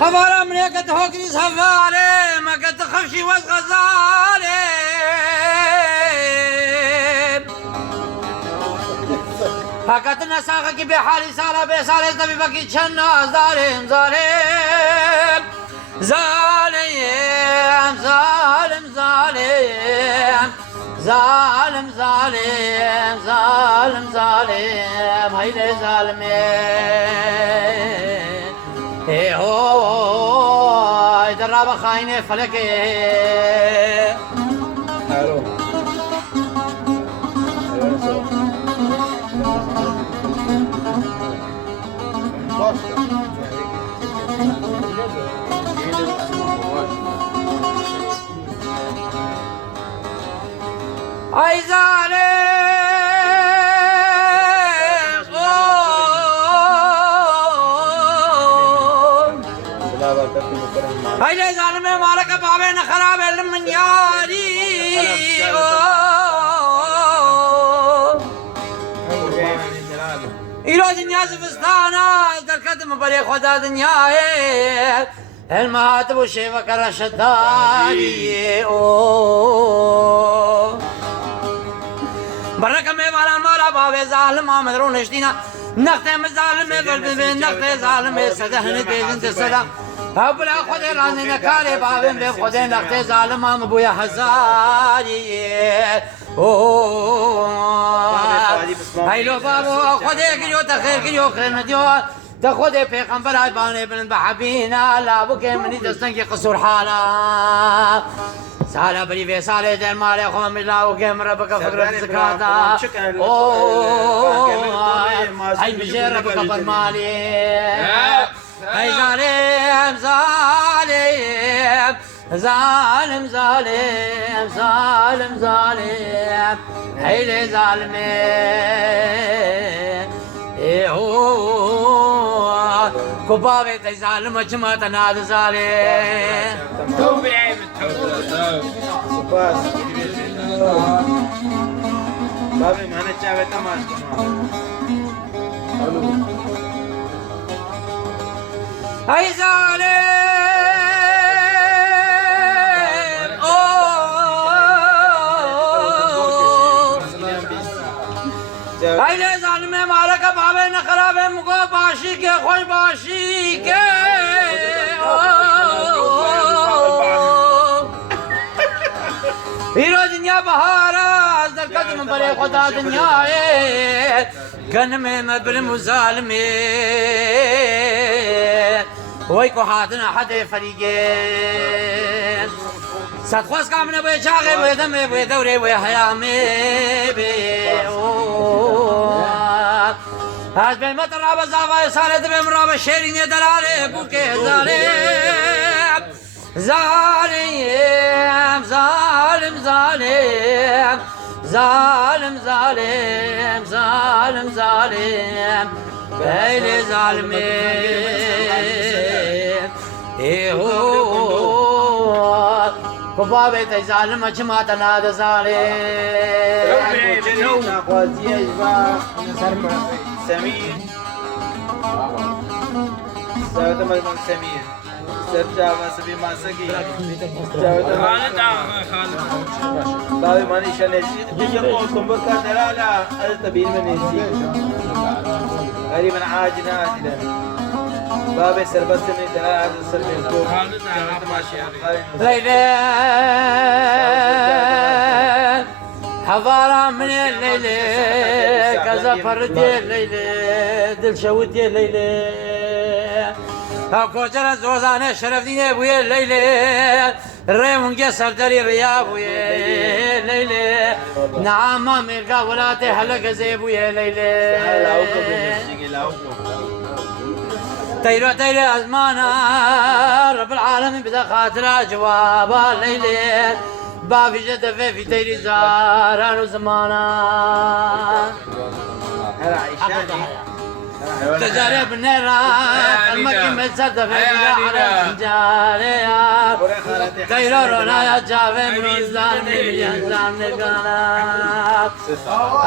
خبر من قد هوكريز هفاري ما قد تخفشي وزغزالي فقط نساقك بحالي سارة بسارة ازدبي بكي چناز ظالم ظالم ظالم ظالم ظالم ظالم ظالم ظالم ظالم هيدا ظالمين ايه هو درابة خاينة فلكي اي ظالم هاي لي ظالم مالك بابين خراب من ياري ایرو دنیا زفستانا در قدم بری خدا دنیای المهاتب و شیوه کرشداری برکم والان مارا باب ظالم آمد رو نشتینا نخت مظالم بلبل نخت ظالم سدهن دیزن تسدا او بلا خود رانی نکاری بابم به خود نخت ظالم آم بویا هزاری هیلو بابو خود کریو تخیر کریو خیر ندیو تا خود پیغمبر های بانه بلند بحبینا لابو که منی دستن که قصور حالا سالا بری به ساله در مال خو ملاو که ربک فقر زکاتا ای بجه ربک فرمالی ای ظالم ظالم ظالم ظالم ظالم ظالم هیل ظالمه كبابي تي ظالم وجمع تناد ظالم توب العيب توب بابي ما نتشابه تمام هاي ظالم هاي لي ظالم مالك بابي نخراب مقو باشي کے خوش باشی کے هیرو دنیا بهارا از در قدم بری خدا دنیای گنم مبرم و ظالمی وی کو حادنا حد فریقین صد خواست کامنه بوی چاقه بوی دمه بوی دوره بوی حیامه بی از به مت راب زاوای سال دم راب شیرین دلاله بوکه ظالم ظالم ظالم ظالم ظالم ظالم ظالم ظالم بیل ظالمین ایهو کبابی تی ظالم چما تناد ظالم سمير سويت مجمع سمير سرجع سبي ما سقي خالد خالد بابي ماني شلش تجي قوم بكر دلالا التبين من يزي غريبا عاجنا عاجلا بابي سربت من دلالا سربت خالد ماشي ليلى حضارة من الليلة كذا فردي الليلة دل شودي الليلة كوجر زوزانة شرف دين ابويا الليلة الريمون قصر داري ريا ابويا الليلة نعم ميرقا ولاتي حلق زي ابويا الليلة تيرو تيرو ازمانا رب العالمين بدا خاطر جوابا الليلة بافي جد في تيري زاران وزمانا تجارب النيران المكي سرد في الجحر جاريا كيرونا يا جافي من وزان بيانزان نقانا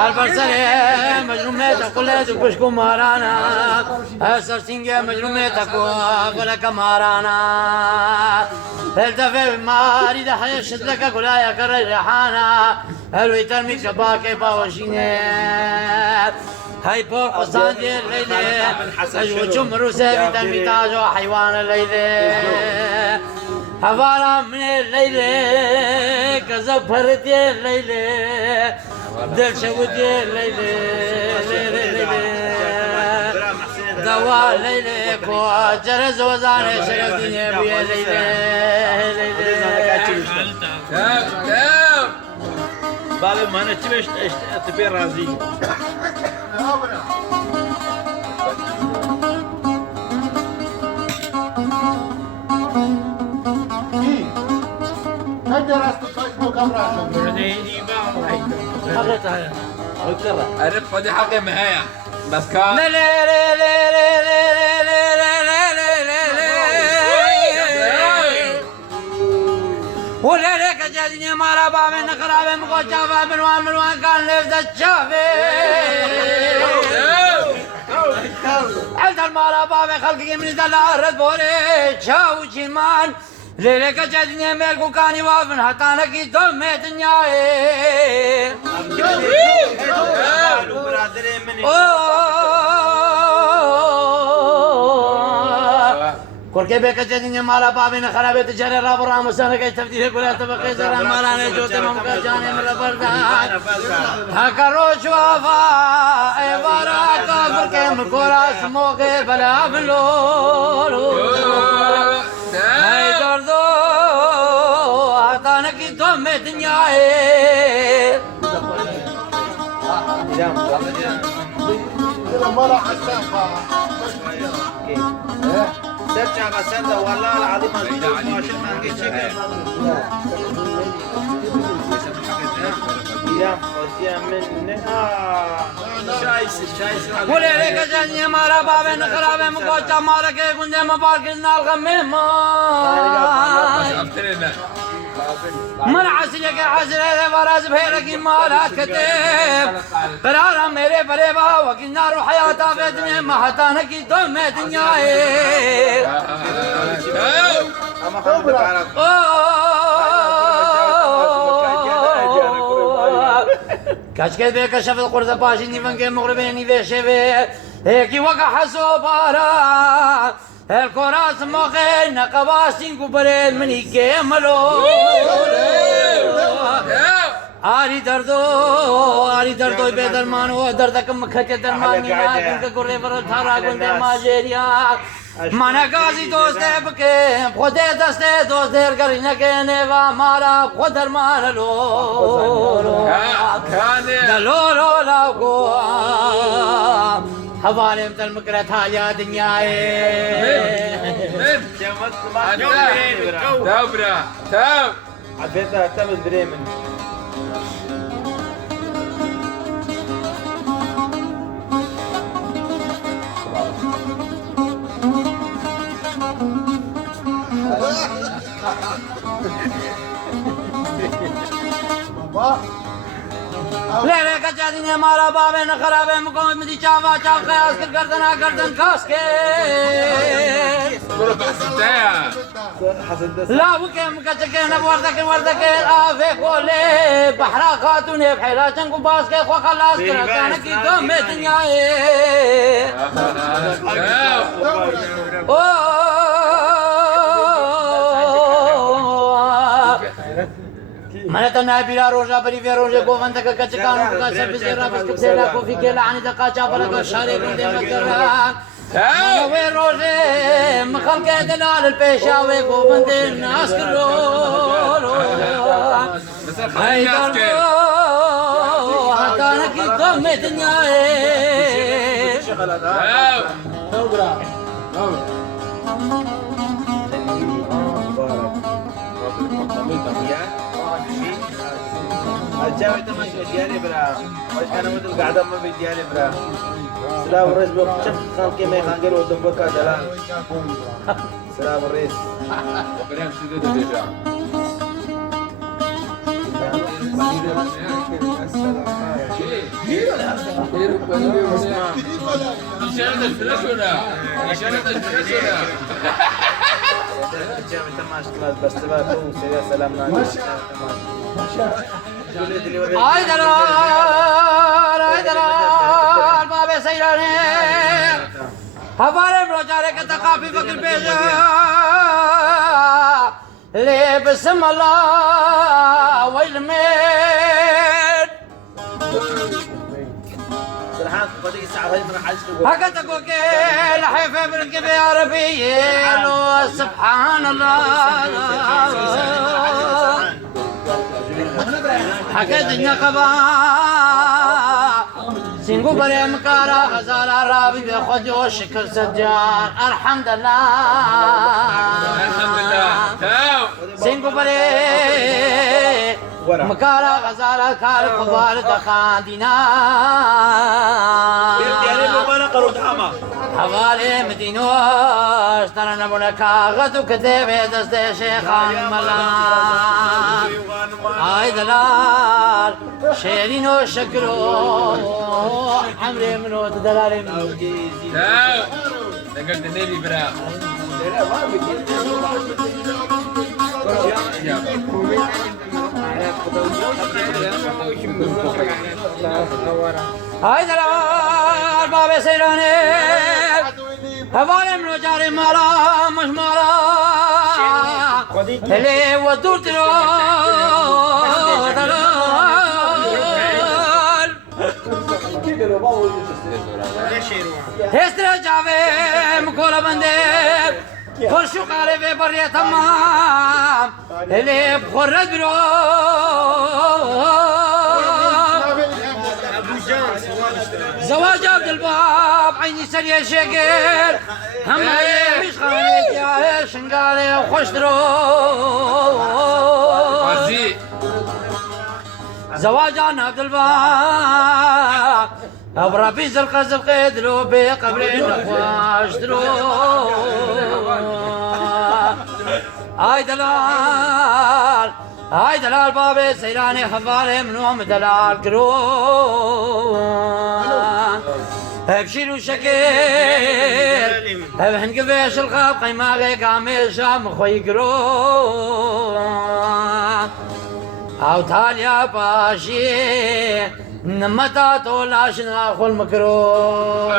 البرسلي مجنوميتا كلها كشكو مارانا السرسينجي مجنوميتا كلها مارانا التفي ماري دحي الشدلك كلها كري ريحانا هلوي ترمي كباكي باوشيني هاي بور قصان دي الليلة أجو جمرو سابي تنمي تاجو حيوان الليلة هفارا من الليلة كزفر دي الليلة دل شو دي الليلة دوا الليلة كو جرز وزاني شرف دنيا بي الليلة بابا ما نتبش تبي رازي عرفت فدي حقي معايا بس كان ولا لك جادني مارا بابي نقرابي مقو شافا مروان كان لفت الشافي عند المارا بابي خلقي من دلع الرد بوري شاو جيمان ليلك جادني ميركو كاني وافن حتانكي دمي دنياي كل كيف كجدني مالا بابين خرابيت جري راب رام وسنة كي تبديل كلها تبقي زرع مالا نجوت ممكن جاني من البردان هكروش وافا ايوارا كافر كم كوراس موكي بلا بلولو هاي دردو هتانا كي دومي دنياي مرة حسافة سرجع بسرده والله العظيم ما شفت ما لقيت شيء يا وديا من شايس ولا لك جاني مارا بابين خرابي مقوشا مارا كي كنت مباركنا الغميم من عسلك عسل فراز بهيرك مارا كتب برارا میرے برے با وكنا روح حياتا في الدنيا ما هتانك دم دنياي اما خليك تعرف كاشكت بك شاف القرطة باشي نيفن كي مغربيني في شبه هيك وقع حسوبارا الكراس موخي نقباسين كبرين مني كيملو آری دردو به درمان و درد کم خچ درمان مینا کن گره ور تھارا گنده ماجریا مانا گازی دوست بکه خود دست دوست در کرینه که نوا مارا خود درمان لو دلو لا گو حوالم تل مکرت حاجا دنیاے دابرا تاب عبيتها تمن بريمن ले ले कचादी ने मारा बाबे न खराबे मुकों में दी चावा चाव खयास कर गर्दन खास के لا وكم كتكين وردك آفي كولي بحرا خاتوني بحيرا چنكو باس كي خو خلاص كرا كانك دوم دنياي من تنا بيرا روجا بري في روجا گووند کا کچکان کا سب زرا بس کسلا کو في كلا عن دقاچا بلا شاري بندے مدرا وي روجا مخلق دلال البيشاوي گووند الناس كلو هاي درو هتانك دم الدنيا الجاوي تمشي ديالي برا واش انا مثل قاعده ما في ديالي برا سلام الرئيس بشوف خان كيما يخانقر ودم بكا دلال سلام الرئيس وبنام سيدو ديجا إشارة الفلاش ولا؟ إشارة الفلاش ولا؟ الجاوي تماش خلاص بس تبعتو سيدي سلام نادي آي دلال بابا سيراني हमारे रोजारे के तकाफी वक्त भेजा ले बिस्मिल्लाह वैल में سرحان بدي الساعه هاي من حاجه هكذا تقول الحيفه بالكبي عربي سبحان الله هكذا النقبه سينغو بري مكارا غزالا رابي بخدي وشكل سجار الحمد لله الحمد لله تاو سينغو بري مكارا غزالا كار قبال دخاندينا ديالي بابا قرود حما حوالي مدينوش ترى نبونا كاغذ وكذب دست شيخان ملا هاي دلال شيرينو شكرو عمري منو دلالي منو تاو نقلت النبي برا هاي دلال بابا سيراني حوالي منو جاري مالا مش مالا اللي ودور تلو دلال هسترا جاوي مكولا بندي خرشو قاري في برية تمام اللي بخرج برو زواج عبد الباب عيني سريع شقر هم مش خانك يا شنقالي وخش وزي زواج عن عبد الباب أبرا في زرقة زرقة دلو بقبرين نخواش دلو هاي دلال بابي سيراني حفالي منهم دلال كرون ابشيرو شكير ابهن قفيش الخاب قيماغي قامي شام خوي كرون او تاليا باشي نمتا تولاشنا خل مكرون